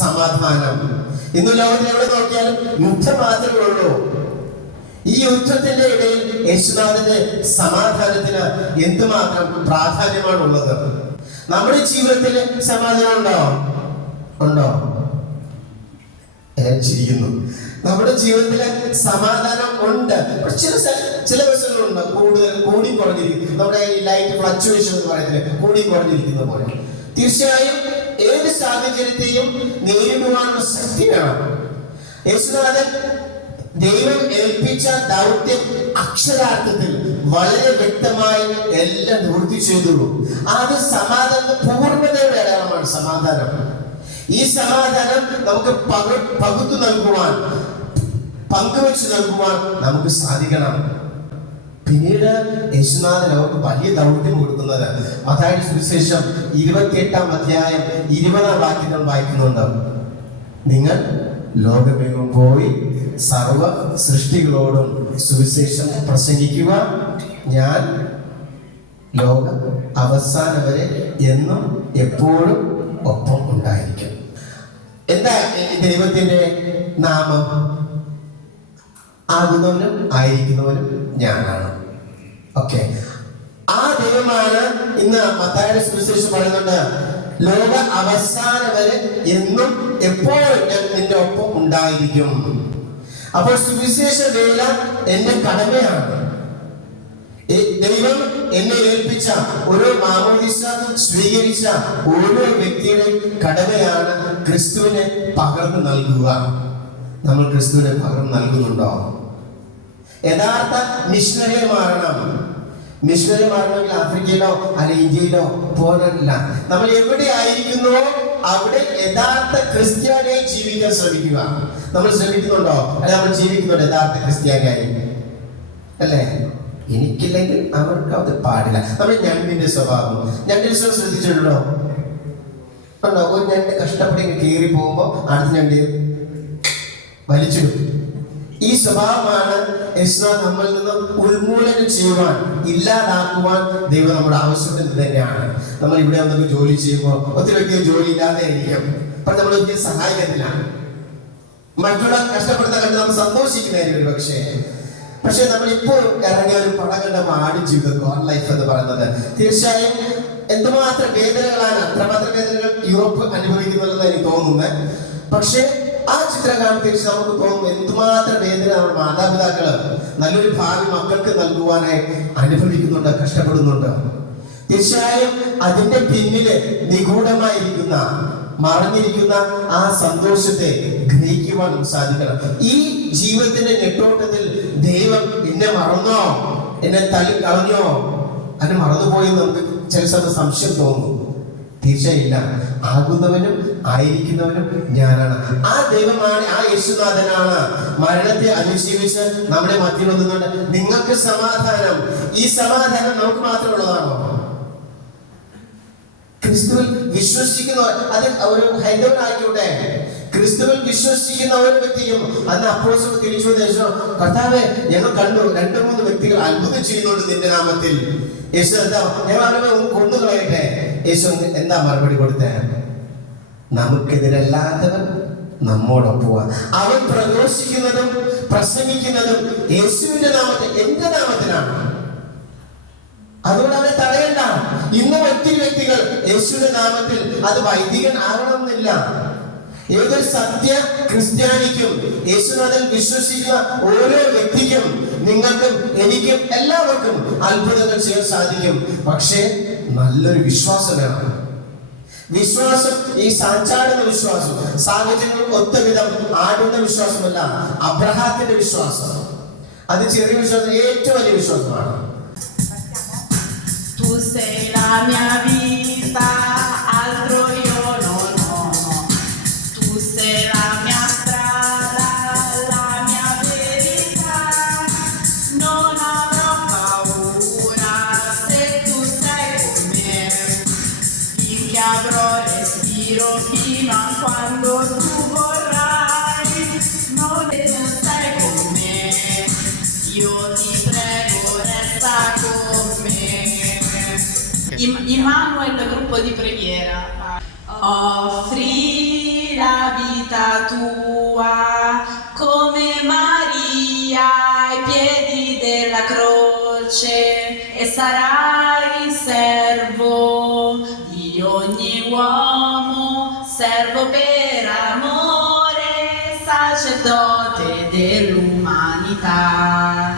സമാധാനം. ഇന്ന് ലോകത്തിൽ എവിടെ നോക്കിയാലും യുദ്ധം മാത്രമേ ഉള്ളൂ. ഈ യുദ്ധത്തിന്റെ ഇടയിൽ യേശുനാഥന്റെ സമാധാനത്തിന് എന്തുമാത്രം പ്രാധാന്യമാണുള്ളത്. നമ്മുടെ ജീവിതത്തിൽ സമാധാനം ഉണ്ടോ? ചിരിക്കുന്നു. നമ്മുടെ ജീവിതത്തില് സമാധാനം ഉണ്ട്. ചില ദിവസങ്ങളുണ്ട് കൂടുതൽ കൂടി കുറഞ്ഞിരിക്കും. നമ്മുടെ ഈ ലൈറ്റ് ഫ്ലക്ച്വേഷൻ എന്ന് പറയുന്നത് കൂടി കുറഞ്ഞിരിക്കുന്ന പോലെ. തീർച്ചയായും ഏത് സാഹചര്യത്തെയും നേരിടുവാനുള്ള ശക്തി വേണം. യേശുനാഥൻ ദൈവം ഏൽപ്പിച്ച ദൗത്യം അക്ഷരാർത്ഥത്തിൽ വളരെ വ്യക്തമായി എല്ലാം നിവൃത്തി ചെയ്തുള്ളൂ. അത് സമാധാന പൂർണ്ണതയുടെ അടയാളമാണ് സമാധാനം. ഈ സമാധാനം നമുക്ക് പകുത്തു നൽകുവാൻ, പങ്കുവെച്ച് നൽകുവാൻ നമുക്ക് സാധിക്കണം. പിന്നീട് യേശുനാഥൻ അവർക്ക് വലിയ ദൗത്യം കൊടുക്കുന്നത് മത്തായിയുടെ സുവിശേഷം 28-ാം അധ്യായം 20-ാം വാക്യങ്ങൾ വായിക്കുന്നുണ്ട്. നിങ്ങൾ ലോകമെങ്ങും പോയി സർവ സൃഷ്ടികളോടും സുവിശേഷം പ്രസംഗിക്കുക, ഞാൻ ലോക അവസാനം വരെ എന്നും എപ്പോഴും ഒപ്പം ഉണ്ടായിരിക്കും. എന്താ ദൈവത്തിന്റെ നാമം? ആകുന്നവനും ആയിരിക്കുന്നവനും ഞാനാണ്. ഓക്കെ, ആ ദൈവമാണ് ഇന്ന് മത്തായിയുടെ സുവിശേഷം പറയുന്നുണ്ട്, ലോക അവസാനം വരെ എന്നും എപ്പോഴും ഞാൻ നിന്റെ ഒപ്പം ഉണ്ടായിരിക്കും. അപ്പോൾ സുവിശേഷ വേല എന്റെ കടമയാണ്. ദൈവം എന്നെ ഏൽപ്പിച്ച ഓരോ മാമോദീസ സ്വീകരിച്ച ഓരോ വ്യക്തിയുടെ കടമയാണ് ക്രിസ്തുവിനെ പകർന്നു നൽകുക. നമ്മൾ ക്രിസ്തുവിനെ പകർന്നു നൽകുന്നുണ്ടോ? യഥാർത്ഥ മിഷണറി മാറണം. മിഷണറി മാറണമെങ്കിൽ ആഫ്രിക്കയിലോ അല്ലെങ്കിൽ ഇന്ത്യയിലോ പോലല്ല. നമ്മൾ എവിടെ ആയിരിക്കുന്നുവോ അവിടെ യഥാർത്ഥ ക്രിസ്ത്യാനിയായി ജീവിക്കാൻ ശ്രമിക്കുക. നമ്മൾ ശ്രമിക്കുന്നുണ്ടോ? അല്ലെ നമ്മൾ ജീവിക്കുന്നുണ്ടോ യഥാർത്ഥ ക്രിസ്ത്യാനിയായി? അല്ലേ? എനിക്കില്ലെങ്കിൽ അവർക്ക് അത് പാടില്ല. നമ്മൾ ഞണ്ടിന്റെ സ്വഭാവം ശ്രദ്ധിച്ചിട്ടുണ്ടോ? ഉണ്ടോ? ഒരു ഞണ്ട് കഷ്ടപ്പെടി കയറി പോകുമ്പോ അടുത്ത ഞണ്ട് വലിച്ചിടും. ഈ സ്വഭാവമാണ് യേശുനാഥൻ നമ്മളിൽ നിന്ന് ഉന്മൂലനം ചെയ്യുവാൻ, ഇല്ലാതാക്കുവാൻ ദൈവം നമ്മുടെ ആവശ്യപ്പെടുന്നത് തന്നെയാണ്. നമ്മൾ ഇവിടെ വന്നൊക്കെ ജോലി ചെയ്യുമ്പോൾ ഒത്തിരി വ്യക്തികൾ ജോലി ഇല്ലാതെ ആയിരിക്കും. അപ്പോൾ നമ്മൾ ഒരിക്കലും സഹായിക്കത്തില്ല. മറ്റുള്ള കഷ്ടപ്പെടുന്ന കണ്ട് നമ്മൾ സന്തോഷിക്കുന്നതായിരിക്കും പക്ഷെ നമ്മൾ ഇപ്പോൾ ഇറങ്ങിയ ഒരു പടം കണ്ട ആടും ജീവിതം, ഗോഡ് ലൈഫ് എന്ന് പറയുന്നത് തീർച്ചയായും എന്തുമാത്രം വേദനകളാണ്, അത്രമാത്രം വേദനകൾ യൂറോപ്പ് അനുഭവിക്കുന്നുണ്ടെന്ന് എനിക്ക് തോന്നുന്നത്. പക്ഷെ ആ ചിത്രം കാണുമ്പോൾ തിരിച്ച് നമുക്ക് തോന്നും എന്തുമാത്രം വേദന നമ്മുടെ മാതാപിതാക്കള് നല്ലൊരു ഭാവി മക്കൾക്ക് നൽകുവാനായി അനുഭവിക്കുന്നുണ്ട്, കഷ്ടപ്പെടുന്നുണ്ട്. തീർച്ചയായും അതിന്റെ പിന്നില് നിഗൂഢമായിരിക്കുന്ന, മറഞ്ഞിരിക്കുന്ന ആ സന്തോഷത്തെ ഗ്രഹിക്കുവാൻ സാധിക്കണം. ഈ ജീവിതത്തിന്റെ നെട്ടോട്ടത്തിൽ ദൈവം എന്നെ മറന്നോ, എന്നെ തള്ളിക്കളഞ്ഞോ, അതിനെ മറന്നുപോയി നമുക്ക് ചില സമയം സംശയം തോന്നും. തീർച്ചയായില്ല. ആകുന്നവനും ആയിരിക്കുന്നവനും ഞാനാണ്. ആ ദൈവമാണ്, ആ യേശുനാഥനാണ് മരണത്തെ അതിജീവിച്ച് നമ്മുടെ മധ്യം വന്നുകൊണ്ട് നിങ്ങൾക്ക് സമാധാനം. ഈ സമാധാനം നമുക്ക് മാത്രമുള്ളതാണോ? ക്രിസ്തുവിൽ വിശ്വസിക്കുന്നവർ, അത് ഒരു ഹൈന്ദവനായിക്കോട്ടെ, ക്രിസ്തുവിൽ വിശ്വസിക്കുന്ന ഒരു വ്യക്തിയും അന്ന് അപ്പോസ്തലൻ തിരിച്ചു വന്നു, കർത്താവേ ഞങ്ങൾ കണ്ടു 2-3 വ്യക്തികൾ അത്ഭുതം ചെയ്യുന്നുണ്ട് നിന്റെ നാമത്തിൽ. യേശു എന്താ, ഞങ്ങൾ അവരെ ഒന്ന് കൊന്നുകളയട്ടെ. യേശു എന്താ മറുപടി കൊടുത്തേ? നമുക്കെതിരല്ലാത്തവൻ നമ്മോടൊപ്പം. അവൻ പ്രഘോഷിക്കുന്നതും പ്രസംഗിക്കുന്നതും യേശുവിന്റെ നാമത്തിൽ, എന്റെ നാമത്തിലാണ്. അതുകൊണ്ട് അവനെ തടയണ്ട. ഇന്ന് ഒത്തിരി വ്യക്തികൾ യേശുവിന്റെ നാമത്തിൽ, അത് വൈദികൻ ആകണമെന്നില്ല, ഏതൊരു സത്യ ക്രിസ്ത്യാനിക്കും യേശുനാഥൻ വിശ്വസിക്കുന്ന ഓരോ വ്യക്തിക്കും, നിങ്ങൾക്കും എനിക്കും എല്ലാവർക്കും അത്ഭുതങ്ങൾ ചെയ്യാൻ സാധിക്കും. പക്ഷേ നല്ലൊരു വിശ്വാസം വേണം. വിശ്വാസം ഈ സാഞ്ചാടുന്ന വിശ്വാസം, സാഹചര്യങ്ങൾ ഒത്തവിധം ആടുന്ന വിശ്വാസമല്ല. അബ്രഹാത്തിന്റെ വിശ്വാസം, അത് ചെറിയ വിശ്വാസം, ഏറ്റവും വലിയ വിശ്വാസമാണ്. Tu sei la mia vita, altro io non ho. Tu sei la mia strada, la mia verità. Non avrò paura se tu sei con me. Finché avrò respiro fino a quando tu vorrai. Non stai con me, io ti prego resta con me. Immanuel, gruppo di preghiera. Offri la tua, come Maria ai piedi della croce, e sarai servo di ogni uomo, servo per amore, sacerdote dell'umanità.